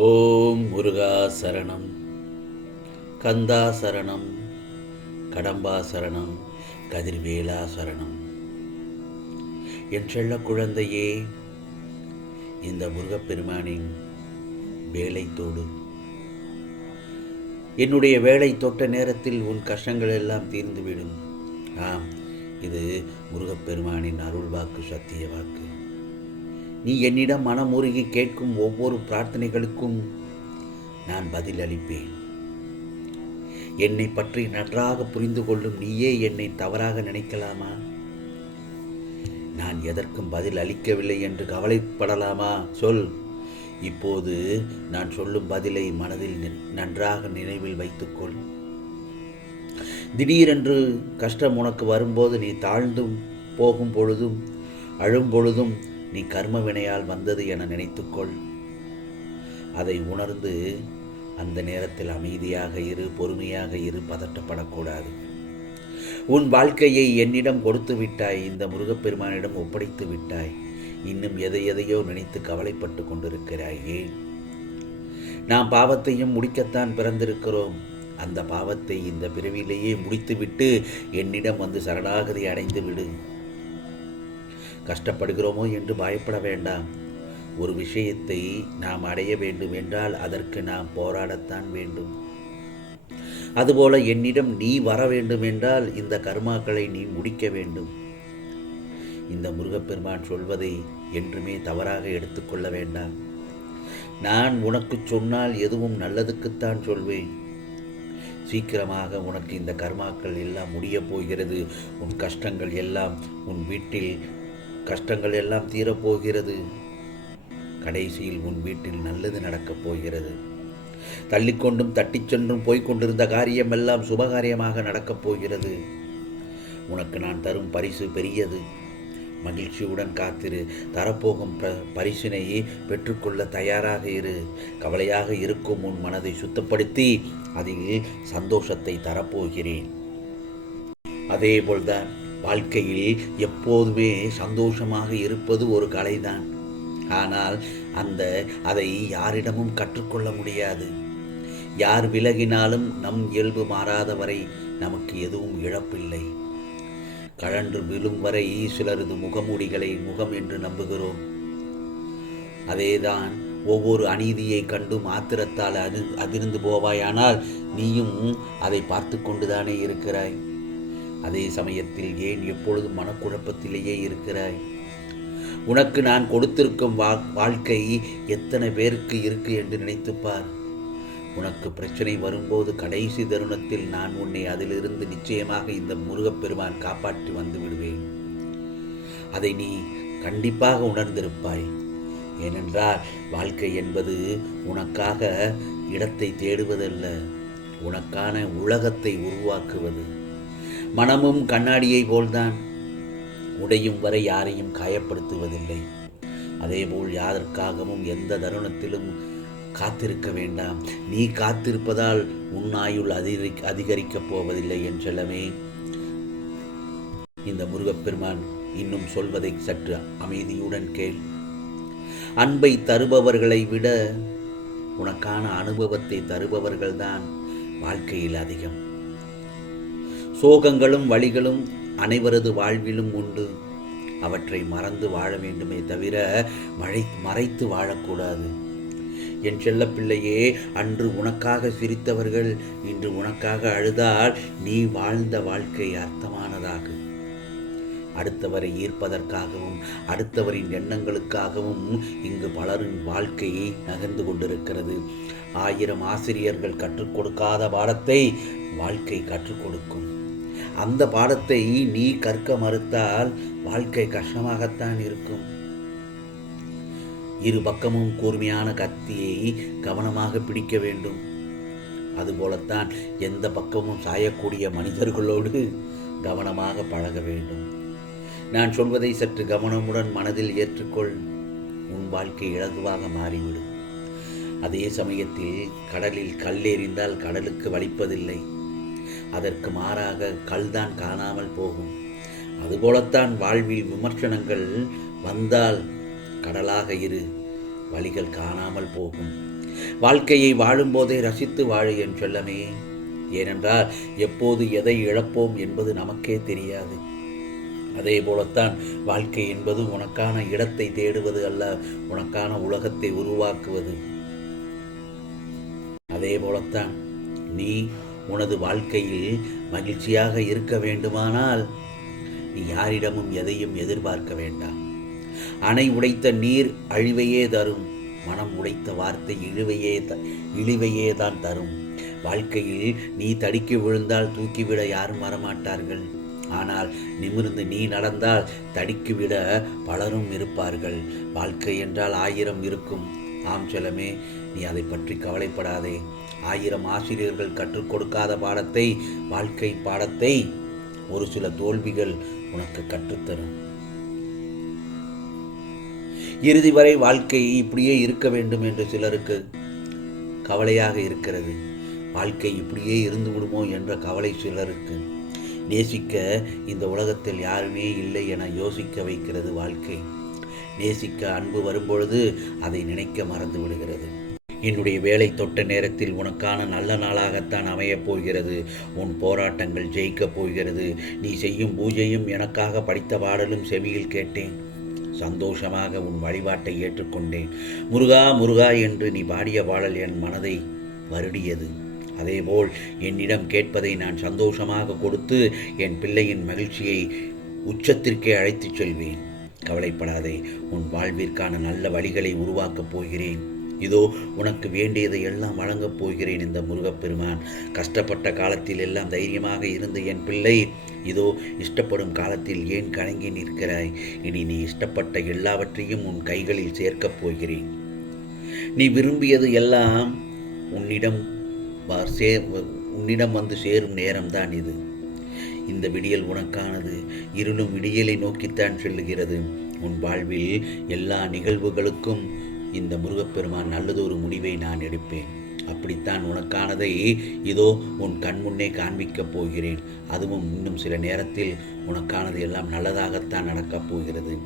ஓம் முருகா சரணம். கந்தா சரணம். கடம்பா சரணம். கதிர்வேலா சரணம். என் செல்ல குழந்தையே இந்த முருகப்பெருமானின் வேலை தோடு என்னுடைய வேலை தொட்ட நேரத்தில் உன் கஷ்டங்கள் எல்லாம் தீர்ந்துவிடும். ஆம் இது முருகப்பெருமானின் அருள் வாக்கு சத்திய வாக்கு. நீ என்னிடம் மனமுருகி கேட்கும் ஒவ்வொரு பிரார்த்தனைகளுக்கும் நான் பதில் அளிப்பேன். என்னை பற்றி நன்றாக புரிந்து கொள்ளும் நீயே என்னை தவறாக நினைக்கலாமா? நான் எதற்கும் பதில் அளிக்கவில்லை என்று கவலைப்படலாமா? சொல். இப்போது நான் சொல்லும் பதிலை மனதில் நன்றாக நினைவில் வைத்துக்கொள். திடீரென்று கஷ்டம் உனக்கு வரும்போது நீ தாழ்ந்தும் போகும் பொழுதும் அழும் பொழுதும் நீ கர்ம வினையால் வந்தது என நினைத்துக்கொள். அதை உணர்ந்து அந்த நேரத்தில் அமைதியாக இரு பொறுமையாக இரு பதட்டப்படக்கூடாது. உன் வாழ்க்கையை என்னிடம் கொடுத்து விட்டாய் இந்த முருகப்பெருமானிடம் ஒப்படைத்து விட்டாய். இன்னும் எதை எதையோ நினைத்து கவலைப்பட்டு கொண்டிருக்கிறாயே. நாம் பாவத்தையும் முடிக்கத்தான் பிறந்திருக்கிறோம். அந்த பாவத்தை இந்த பிறவிலேயே முடித்துவிட்டு என்னிடம் வந்து சரணாகதி அடைந்து விடு கஷ்டப்படுகிறோமோ என்று பயப்பட வேண்டாம். ஒரு விஷயத்தை நாம் அடைய வேண்டும் என்றால் அதற்கு நாம் போராடத்தான் வேண்டும். அதுபோல என்னிடம் நீ வர வேண்டும் என்றால் இந்த கர்மாக்களை நீ முடிக்க வேண்டும். இந்த முருகப்பெருமான் சொல்வதை என்றுமே தவறாக எடுத்துக்கொள்ள வேண்டாம். நான் உனக்கு சொன்னால் எதுவும் நல்லதுக்குத்தான் சொல்வேன். சீக்கிரமாக உனக்கு இந்த கர்மாக்கள் எல்லாம் முடியப் போகிறது. உன் கஷ்டங்கள் எல்லாம் உன் வீட்டில் கஷ்டங்கள் எல்லாம் தீரப்போகிறது. கடைசியில் உன் வீட்டில் நல்லது நடக்கப் போகிறது. தள்ளிக்கொண்டும் தட்டிச் சென்றும் போய்கொண்டிருந்த காரியம் எல்லாம் சுபகாரியமாக நடக்கப் போகிறது. உனக்கு நான் தரும் பரிசு பெரியது. மகிழ்ச்சியுடன் காத்திரு. தரப்போகும் ப பரிசினை பெற்றுக்கொள்ள தயாராக இரு. கவலையாக இருக்கும் உன் மனதை சுத்தப்படுத்தி அதில் சந்தோஷத்தை தரப்போகிறேன். அதேபோல்தான். வாழ்க்கையில் எப்போதுமே சந்தோஷமாக இருப்பது ஒரு கலைதான். ஆனால் அந்த அதை யாரிடமும் கற்றுக்கொள்ள முடியாது. யார் விலகினாலும் நம் இயல்பு மாறாத வரை நமக்கு எதுவும் இழப்பில்லை. கழன்று விழும் வரை சிலரது முகமூடிகளை முகம் என்று நம்புகிறோம். அதேதான் ஒவ்வொரு அநீதியை கண்டும் ஆத்திரத்தால் அது அதிர்ந்து போவாயானால் நீயும் அதை பார்த்து கொண்டுதானே இருக்கிறாய். அதே சமயத்தில் ஏன் எப்பொழுதும் மனக்குழப்பத்திலேயே இருக்கிறாய்? உனக்கு நான் கொடுத்திருக்கும் வா வாழ்க்கை எத்தனை பேருக்கு இருக்கு என்று நினைத்துப்பார் உனக்கு பிரச்சனை வரும்போது கடைசி தருணத்தில் நான் உன்னை அதிலிருந்து நிச்சயமாக இந்த முருகப்பெருமான் காப்பாற்றி வந்து விடுவேன். அதை நீ கண்டிப்பாக உணர்ந்திருப்பாய். ஏனென்றால் வாழ்க்கை என்பது உனக்காக இடத்தை தேடுவதல்ல உனக்கான உலகத்தை உருவாக்குவது. மனமும் கண்ணாடியை போல்தான். உடையும் வரை யாரையும் காயப்படுத்துவதில்லை. அதேபோல் யாதற்காகவும் எந்த தருணத்திலும் காத்திருக்க வேண்டாம். நீ காத்திருப்பதால் உன்னாயுள் அதிகரி அதிகரிக்கப் போவதில்லை என் செல்லமே. இந்த முருகப்பெருமான் இன்னும் சொல்வதை சற்று அமைதியுடன் கேள். அன்பை தருபவர்களை விட உனக்கான அனுபவத்தை தருபவர்கள்தான் வாழ்க்கையில் அதிகம். சோகங்களும் வழிகளும் அனைவரது வாழ்விலும் உண்டு. அவற்றை மறந்து வாழ வேண்டுமே தவிர மழை மறைத்து வாழக்கூடாது. என் செல்லப்பிள்ளையே அன்று உனக்காக சிரித்தவர்கள் இன்று உனக்காக அழுதால் நீ வாழ்ந்த வாழ்க்கை அர்த்தமானதாகு. அடுத்தவரை ஈர்ப்பதற்காகவும் அடுத்தவரின் எண்ணங்களுக்காகவும் இங்கு பலரின் வாழ்க்கையை நகர்ந்து கொண்டிருக்கிறது. ஆயிரம் ஆசிரியர்கள் கற்றுக் கொடுக்காத பாடத்தை வாழ்க்கை கற்றுக் கொடுக்கும். அந்த பாடத்தை நீ கற்க மறுத்தால் வாழ்க்கை கஷ்டமாகத்தான் இருக்கும். இரு பக்கமும் கூர்மையான கத்தியை கவனமாக பிடிக்க வேண்டும். அதுபோலத்தான் எந்த பக்கமும் சாயக்கூடிய மனிதர்களோடு கவனமாக பழக வேண்டும். நான் சொல்வதை சற்று கவனமுடன் மனதில் ஏற்றுக்கொள். உன் வாழ்க்கை இலகுவாக மாறிவிடும். அதே சமயத்தில் கடலில் கல் எறிந்தால் கடலுக்கு வலிப்பதில்லை. அதற்கு மாறாக கல்தான் காணாமல் போகும். அதுபோலத்தான் வாழ்வில் விமர்சனங்கள் வந்தால் கடலாக இரு வழிகள் காணாமல் போகும். வாழ்க்கையை வாழும்போதே ரசித்து வாழு என் சொல்லமே. ஏனென்றால் எப்போது எதை இழப்போம் என்பது நமக்கே தெரியாது. அதே போலத்தான் வாழ்க்கை என்பது உனக்கான இடத்தை தேடுவது அல்ல உனக்கான உலகத்தை உருவாக்குவது. அதே போலத்தான் நீ உனது வாழ்க்கையில் மகிழ்ச்சியாக இருக்க வேண்டுமானால் நீ யாரிடமும் எதையும் எதிர்பார்க்க வேண்டாம். அணை உடைத்த நீர் அழிவையே தரும் மனம் உடைத்த வார்த்தை இழிவையே த இழிவையே தான் தரும். வாழ்க்கையில் நீ தடுக்கி விழுந்தால் தூக்கிவிட யாரும் வரமாட்டார்கள். ஆனால் நிமிர்ந்து நீ நடந்தால் தடுக்கிவிட பலரும் இருப்பார்கள். வாழ்க்கை என்றால் ஆயிரம் இருக்கும். ஆம் செல்லமே நீ அதை பற்றி கவலைப்படாதே. ஆயிரம் ஆசிரியர்கள் கற்றுக் கொடுக்காத பாடத்தை வாழ்க்கை பாடத்தை ஒரு சில தோல்விகள் உனக்கு கற்றுத்தரும். இறுதி வரை வாழ்க்கை இப்படியே இருக்க வேண்டும் என்று சிலருக்கு கவலையாக இருக்கிறது. வாழ்க்கை இப்படியே இருந்து விடுமோ என்ற கவலை சிலருக்கு. நேசிக்க இந்த உலகத்தில் யாருமே இல்லை என யோசிக்க வைக்கிறது வாழ்க்கை. நேசிக்க அன்பு வரும்பொழுது அதை நினைக்க மறந்து விடுகிறது. என்னுடைய வேலை தொட்ட நேரத்தில் உனக்கான நல்ல நாளாகத்தான் அமையப் போகிறது. உன் போராட்டங்கள் ஜெயிக்கப் போகிறது. நீ செய்யும் பூஜையும் எனக்காக படித்த பாடலும் செவியில் கேட்டேன். சந்தோஷமாக உன் வழிபாட்டை ஏற்றுக்கொண்டேன். முருகா முருகா என்று நீ பாடிய பாடல் என் மனதை வருடியது. அதேபோல் என்னிடம் கேட்பதை நான் சந்தோஷமாக கொடுத்து என் பிள்ளையின் மகிழ்ச்சியை உச்சத்திற்கே அழைத்துச் செல்வேன். கவலைப்படாதே உன் வாழ்விற்கான நல்ல வழிகளை உருவாக்கப் போகிறேன். இதோ உனக்கு வேண்டியதை எல்லாம் வழங்கப் போகிறேன் இந்த முருகப்பெருமான். கஷ்டப்பட்ட காலத்தில் எல்லாம் தைரியமாக இருந்த என் பிள்ளை இதோ இஷ்டப்படும் காலத்தில் ஏன் கலங்கி நிற்கிறாய்? இனி நீ இஷ்டப்பட்ட எல்லாவற்றையும் உன் கைகளில் சேர்க்கப் போகிறேன். நீ விரும்பியது எல்லாம் உன்னிடம் சே உன்னிடம் வந்து சேரும் நேரம்தான் இது. இந்த விடியல் உனக்கானது. இருளும் விடியலை நோக்கித்தான் செல்லுகிறது. உன் வாழ்வில் எல்லா நிகழ்வுகளுக்கும் இந்த முருகப்பெருமான் நல்லதொரு முடிவை நான் எடுப்பேன். அப்படித்தான் உனக்கானதை இதோ உன் கண் முன்னே காண்பிக்கப் போகிறேன். அதுவும் இன்னும் சில நேரத்தில் உனக்கானது எல்லாம் நல்லதாகத்தான் நடக்கப் போகிறது.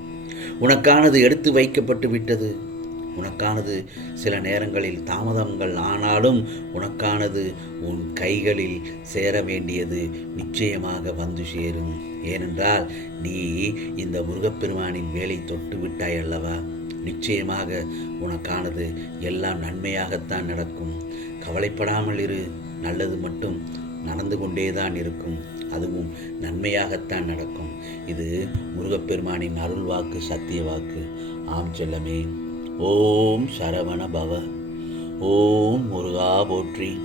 உனக்கானது எடுத்து வைக்கப்பட்டு விட்டது. உனக்கானது சில நேரங்களில் தாமதங்கள் ஆனாலும் உனக்கானது உன் கைகளில் சேர வேண்டியது நிச்சயமாக வந்து சேரும். ஏனென்றால் நீ இந்த முருகப்பெருமானின் வேலை தொட்டு விட்டாய் அல்லவா? நிச்சயமாக உனக்கானது எல்லாம் நன்மையாகத்தான் நடக்கும். கவலைப்படாமல் இரு நல்லது மட்டும் நடந்து கொண்டேதான் இருக்கும். அதுவும் நன்மையாகத்தான் நடக்கும். இது முருகப்பெருமானின் அருள் வாக்கு சத்திய வாக்கு ஆம் செல்லமே. ஓம் சரவண பவ. ஓம் முருகா போற்றி.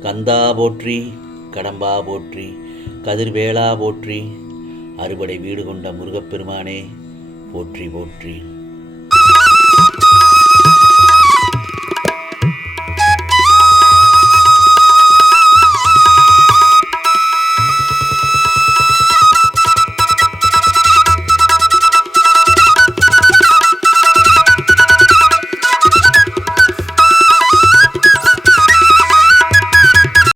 கந்தா போற்றி. கடம்பா போற்றி. கதிர்வேளா போற்றி. அறுபடை வீடு கொண்ட முருகப்பெருமானே போற்றி போற்றி.